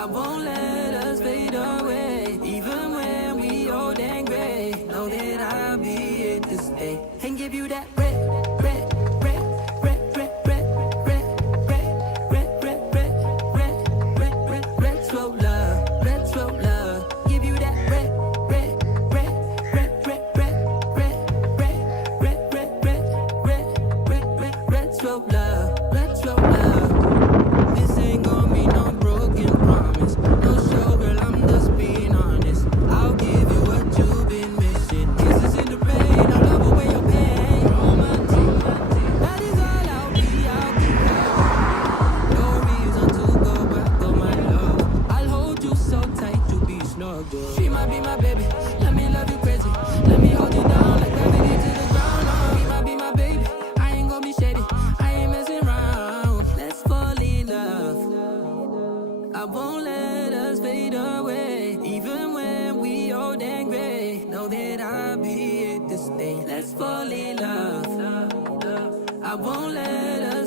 I won't let us fade away, even when we old and gray. Know that I'll be here to stay and give you that red, red, red, red, red, red, red, red, red, red, red, red, red, red, red, slow love, red, slow love. Give you that red, red, red, red, red, red, red, red, red, red, red, red, red, red, red, slow love, red, slow love. This ain't gonna be no broken promise, no show, girl, I'm just being honest. I'll give you what you've been missing. Kisses in the rain, I'll love away your pain. Romantic, that is all I'll be. No reason to go back, oh my love. I'll hold you so tight to be snuggled. She might be my baby, let me love you crazy. Let me hold you down like gravity to the ground. She might be my baby, I ain't gonna be shady, I ain't messing around. Let's fall in love, I won't let us fade away, even when we old and gray. Know that I'll be here to stay. Let's fall in love, I won't let us